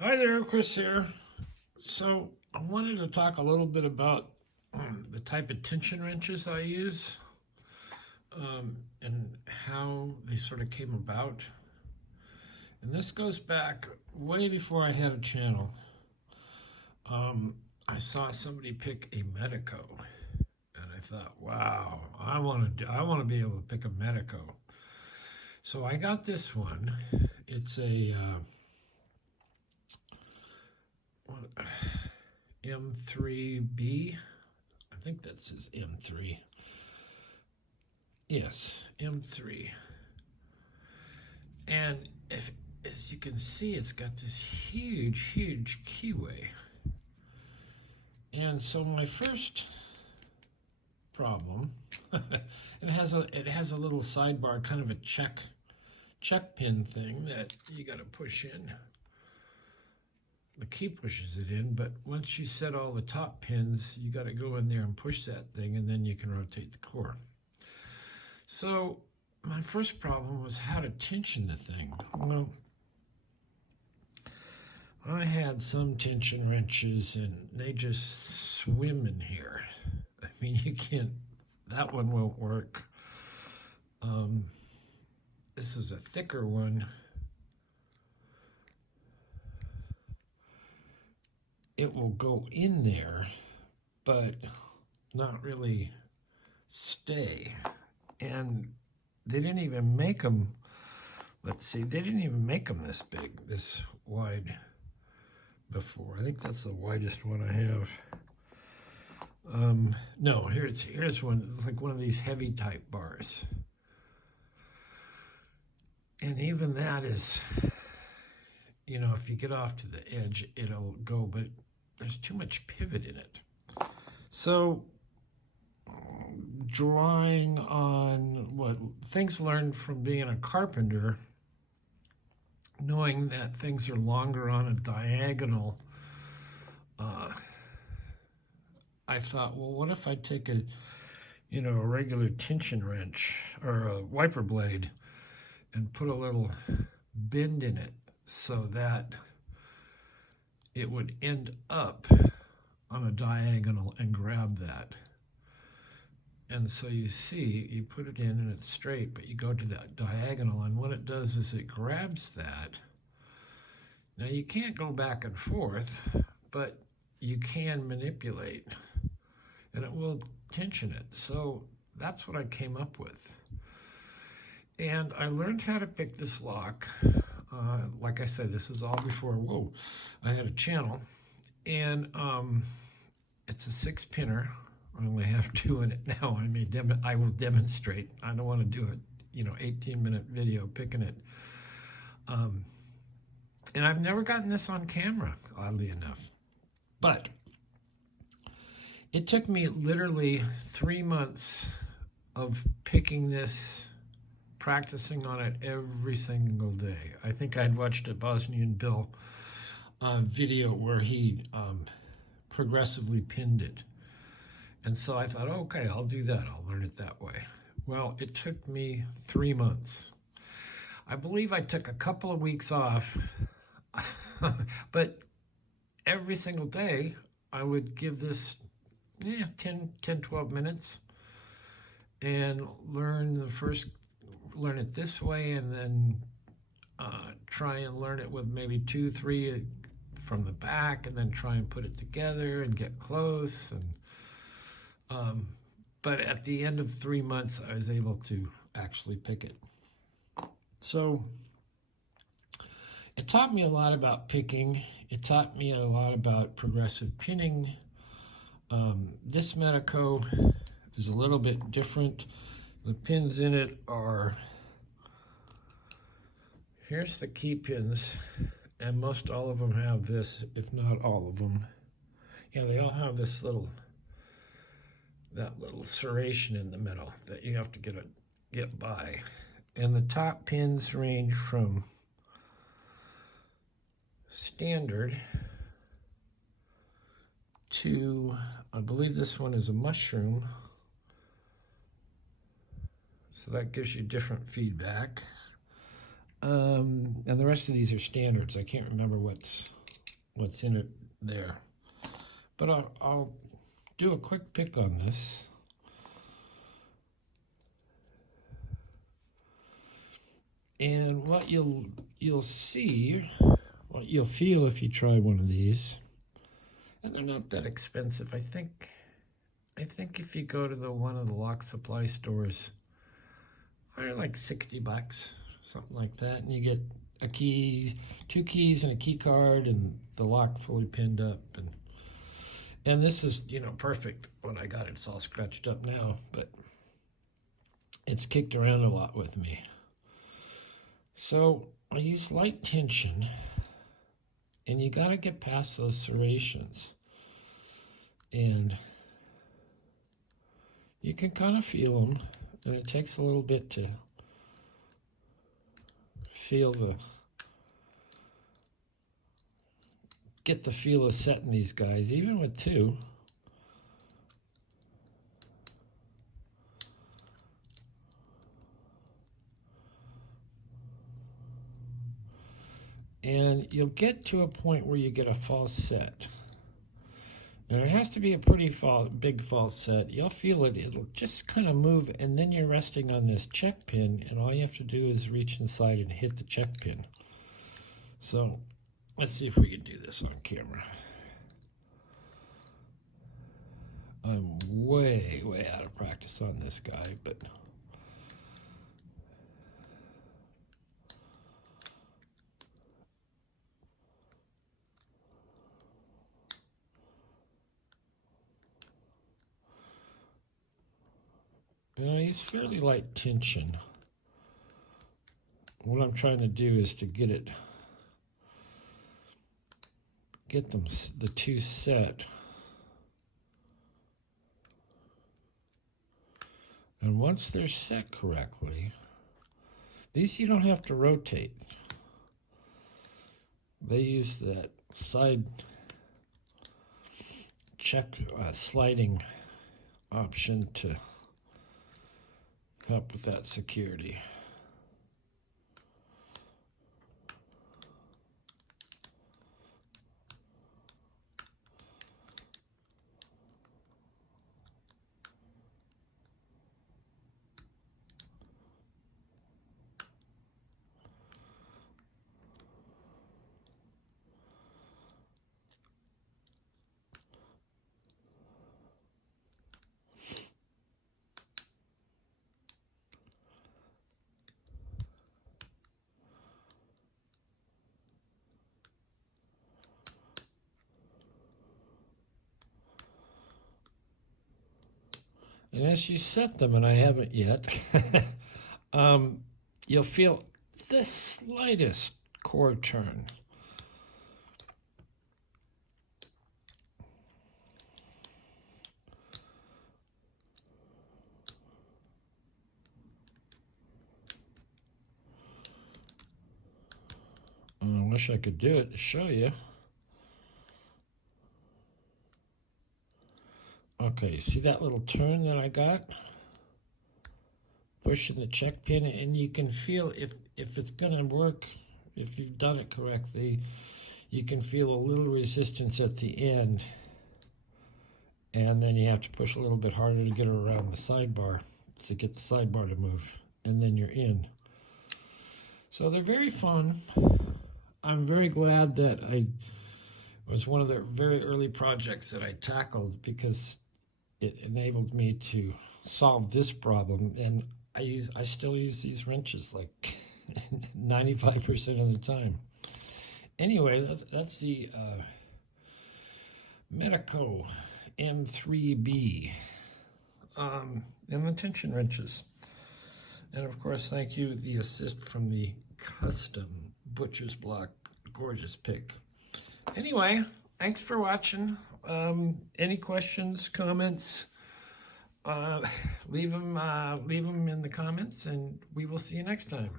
Hi there, Chris here. So I wanted to talk a little bit about the type of tension wrenches I use and how they sort of came about. And this goes back way before I had a channel. I saw somebody pick a Medico, and I thought, wow, I want to be able to pick a Medico. So I got this one. It's a M3B. I think that says M3. Yes, M3. And if, as you can see, it's got this huge keyway. And so my first problem, it has a little sidebar, kind of a check pin thing that you got to push in. The key pushes it in, but once you set all the top pins, you got to go in there and push that thing, and then you can rotate the core. So my first problem was how to tension the thing. Well, I had some tension wrenches and they just swim in here. I mean, you can't, that one won't work. This is a thicker one. It will go in there, but not really stay. And they didn't even make them, let's see, they didn't even make them this big, this wide before. I think that's the widest one I have. No, here's one. It's like one of these heavy type bars. And even that is, if you get off to the edge, it'll go, but there's too much pivot in it. So drawing on what things learned from being a carpenter, knowing that things are longer on a diagonal, I thought, well, what if I take a regular tension wrench or a wiper blade and put a little bend in it so that it would end up on a diagonal and grab that. And so you see, you put it in and it's straight, but you go to that diagonal, and what it does is it grabs that. Now you can't go back and forth, but you can manipulate, and it will tension it. So that's what I came up with. And I learned how to pick this lock. Like I said, this is all before, I had a channel. And it's a 6-pinner. I only have 2 in it now. I will demonstrate. I don't want to do a 18-minute video picking it. And I've never gotten this on camera, oddly enough. But it took me literally 3 months of picking this, practicing on it every single day. I think I'd watched a Bosnian Bill video where he progressively pinned it. And so I thought, okay, I'll do that. I'll learn it that way. Well, it took me 3 months. I believe I took a couple of weeks off, but every single day I would give this 10, 12 minutes and learn it this way, and then try and learn it with maybe 2, 3 from the back, and then try and put it together and get close. And but at the end of 3 months, I was able to actually pick it. So it taught me a lot about picking. It taught me a lot about progressive pinning. This Medico is a little bit different. The pins in it are, here's the key pins, and most all of them have this, if not all of them. Yeah, they all have this that little serration in the middle that you have to get by. And the top pins range from standard to, I believe this one is a mushroom. So that gives you different feedback. And the rest of these are standards. I can't remember what's what's in it there. But I'll do a quick pick on this. And what you'll see, what you'll feel if you try one of these, and they're not that expensive. I think if you go to one of the lock supply stores, they're like $60, something like that, and you get a key, 2 keys, and a key card, and the lock fully pinned up, and this is, you know, perfect. When I got it, it's all scratched up now, but it's kicked around a lot with me. So I use light tension, and you got to get past those serrations, and you can kind of feel them, and it takes a little bit to get the feel of setting these guys, even with 2. And you'll get to a point where you get a false set. And it has to be a pretty big false set. You'll feel it. It'll just kind of move, and then you're resting on this check pin, and all you have to do is reach inside and hit the check pin. So let's see if we can do this on camera. I'm way, way out of practice on this guy, but you know, he's fairly light tension. What I'm trying to do is to get them the 2 set. And once they're set correctly, these you don't have to rotate. They use that side check sliding option to help with that security. And as you set them, and I haven't yet, you'll feel the slightest chord turn. I wish I could do it to show you. Okay, see that little turn that I got? Pushing the check pin, and you can feel if it's going to work, if you've done it correctly, you can feel a little resistance at the end, and then you have to push a little bit harder to get it around the sidebar to get the sidebar to move, and then you're in. So they're very fun. I'm very glad that it was one of the very early projects that I tackled, because it enabled me to solve this problem, and I still use these wrenches like 95% of the time. Anyway, that's the Medeco M3B and the tension wrenches. And of course, thank you, the assist from the custom Butcher's Block gorgeous pick. Anyway, thanks for watching. Any questions, comments, leave them in the comments, and we will see you next time.